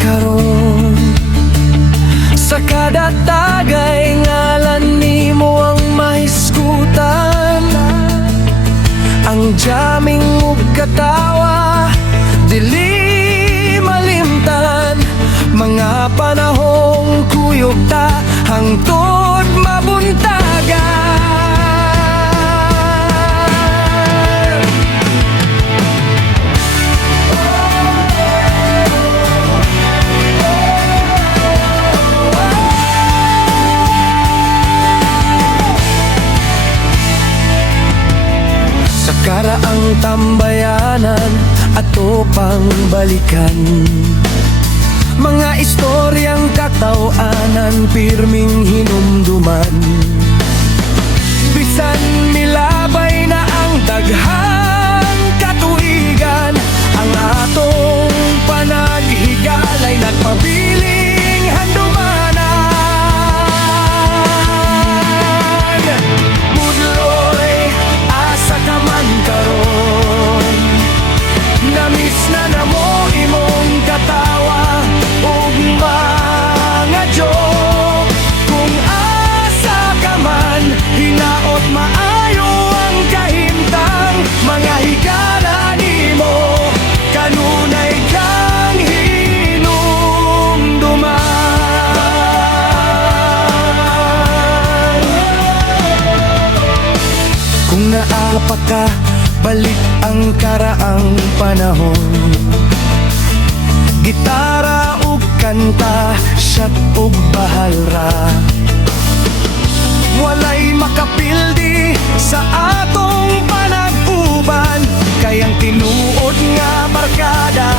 karon. Sa kada tagay ngalan nimo ang mahisgutan, ang jaming ug katawa dili malimtan. Mga panahong kuyog ta hangtod mabuntagan. Sa karaang tambayanan ato pang balikan, mga istoryang katawanan pirming hinumduman. Bisan milabay na ang daghang katuigan, ang atong panaghigalay nagpabiling handumanan. Mudloy, asa ka man karon, namiss na namo imong katawa ug mga joke. Kung asa ka man, hinaot maayo ang kahimtang. Mga higala nimo kanunay kang hinumduman. Kung naapa ka, balik ang karaang panahon. Gitara ug kanta, shot ug bahalra, walay makapildi sa atong panag-uban. Kay ang tinuod nga barkada